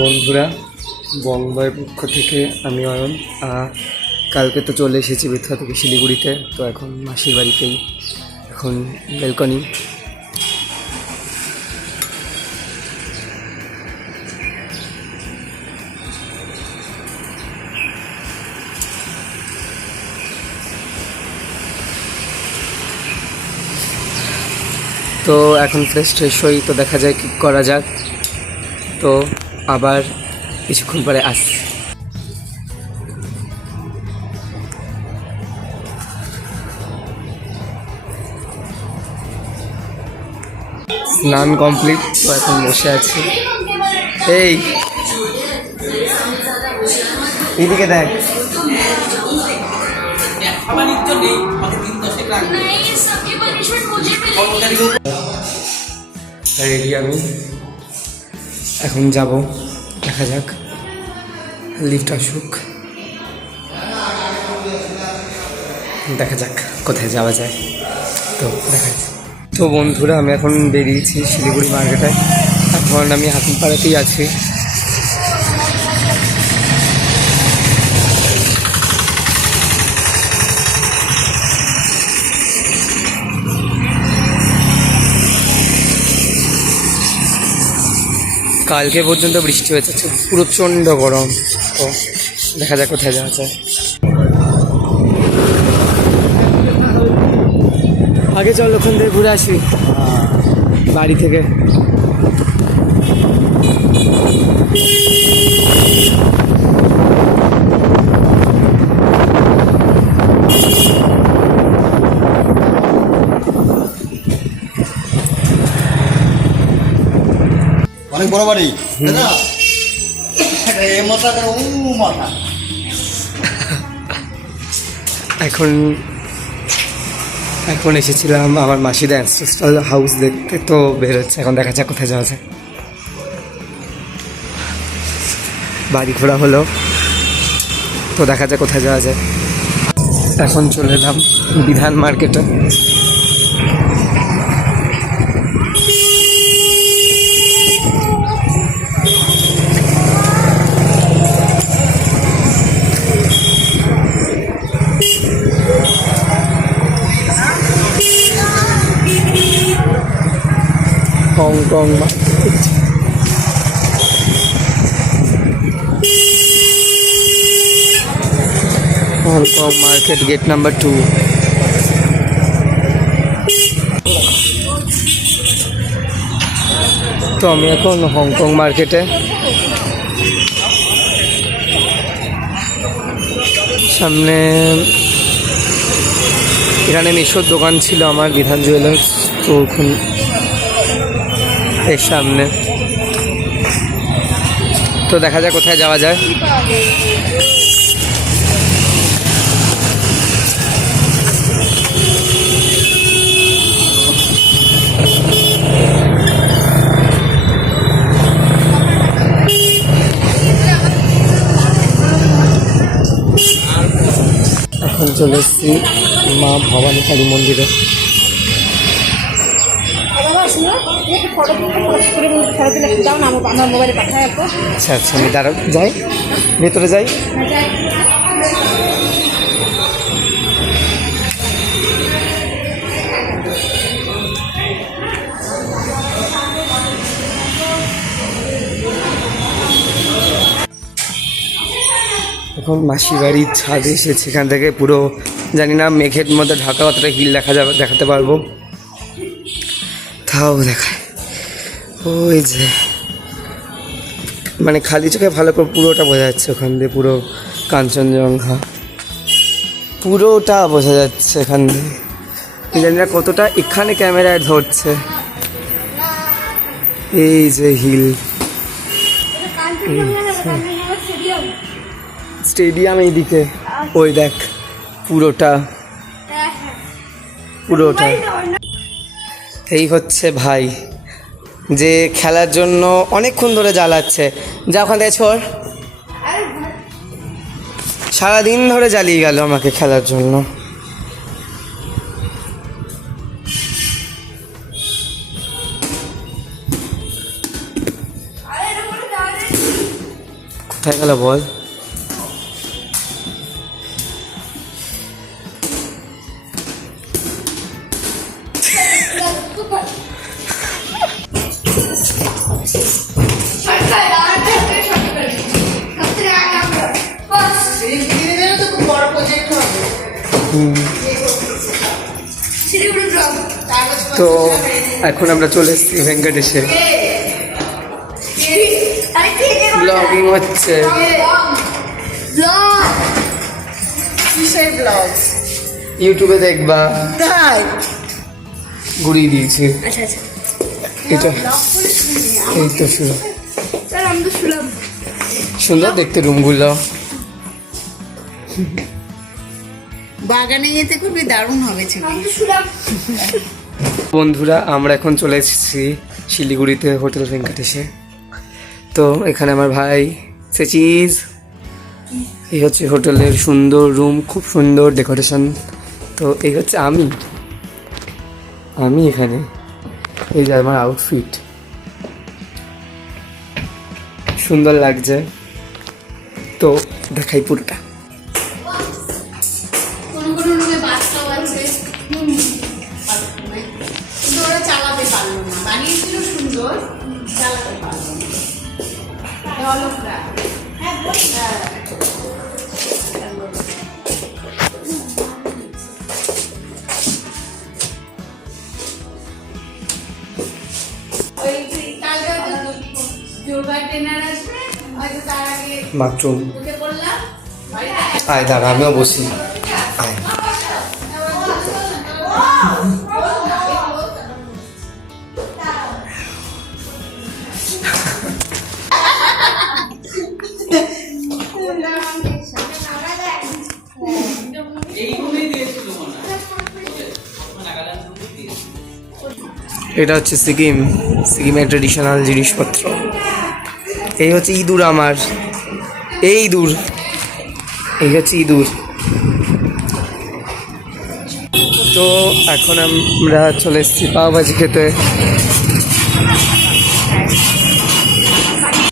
বন্ধুরা, বঙ্গয়ের পক্ষ থেকে আমি অয়ন। কালকে তো চলে এসেছি বেথুয়া থেকে শিলিগুড়িতে। তো এখন মাসির বাড়িতেই, এখন ব্যালকনি। তো এখন ফ্রেশ হই, তো দেখা যায় কী করা যাক। তো আবার কিছুক্ষণ পরে আসছি। স্নান কমপ্লিট, তো এখন বসে আছি। এই এদিকে দেখ, রেডি আমি, এখন যাব, দেখা যাক লিফট আসুক, দেখা যাক কোথায় যাওয়া যায়। তো দেখা যাচ্ছে। তো বন্ধুরা, আমি এখন বেরিয়েছি শিলিগুড়ি মার্কেটে। এখন আমি হাতিপাড়াতেই আছি। কালকে পর্যন্ত বৃষ্টি হয়েছে, প্রচণ্ড গরম। তো দেখা যাক কোথায় যাওয়া যায়। আগে চল ওখান থেকে ঘুরে আসি বাড়ি থেকে। অনেক বড় বাড়ি। এখন এসেছিলাম আমার মাসির অ্যানসেস্ট্রাল হাউস দেখতে। তো বেরোচ্ছে, এখন দেখা যাক কোথায় যাওয়া যায়। বাড়ি ঘোরা হলো, তো দেখা যাক কোথায় যাওয়া যায়। এখন চলে এলাম বিধান মার্কেটে। Hong Kong market, Hong Kong market gate number 2। তো আমি এখন হংকং মার্কেটে। সামনে এখানে মিশোর দোকান ছিল আমার, বিধান জুয়েলার্স। তো ওখানে এর সামনে, তো দেখা যাক কোথায় যাওয়া যায়। এখন চলে এসেছি মা ভবানী কালী মন্দিরে। আচ্ছা আচ্ছা, আমি যাই, ভেতরে যাই। এখন মাসির বাড়ির ছাদে এসেছি। এখান থেকে পুরো জানি না মেঘের মধ্যে ঢাকা কতটা হিল দেখাতে পারবো। তাও দেখায় ওই যে, মানে খালি চোখে ভালো করে পুরোটা বোঝা যাচ্ছে। ওখান দিয়ে পুরো কাঞ্চনজঙ্ঘা পুরোটা বোঝা যাচ্ছে এখান দিয়ে। জানি না কতটা এখানে ক্যামেরায় ধরছে। এই যে হিল, স্টেডিয়াম এইদিকে, ওই দেখ পুরোটা। এই হচ্ছে ভাই, যে খেলার জন্য অনেকক্ষণ ধরে জ্বালাচ্ছে। যা ওখান থেকে ছোড়, সারাদিন ধরে জ্বালিয়ে গেল আমাকে খেলার জন্য। কোথায় গেল বল? তো এখন আমরা চলে এসেছি ভেঙ্কটেশে। ব্লগিং হচ্ছে। ইউটিউবে দেখবা। ঘুরিয়ে দিয়েছি এটা। এই তো সুন্দর দেখতে রুমগুলো। বাগানে যেতে খুবই দারুণ হবে। বন্ধুরা আমরা এখন চলে এসেছি শিলিগুড়িতে হোটেল ভেঙ্কটেশে। তো এখানে আমার ভাই সেচিজ। এই হচ্ছে হোটেলের সুন্দর রুম, খুব সুন্দর ডেকোরেশন। তো এই হচ্ছে আমি এখানে, এই যে আমার আউটফিট, সুন্দর লাগছে। তো দেখাই পুরোটা। চালাতে পারলো না, বানিয়েছিল সুন্দর, চালাতে পারলো না। বাথরুম। আয় দাঁড়া, আমিও বসি। আয়। এটা হচ্ছে সিকিমের ট্রেডিশনাল জিনিসপত্র। এই হচ্ছে ইঁদুর আমার, এই হচ্ছে ইঁদুর। তো এখন আমরা চলে এসেছি পাওভাজি খেতে।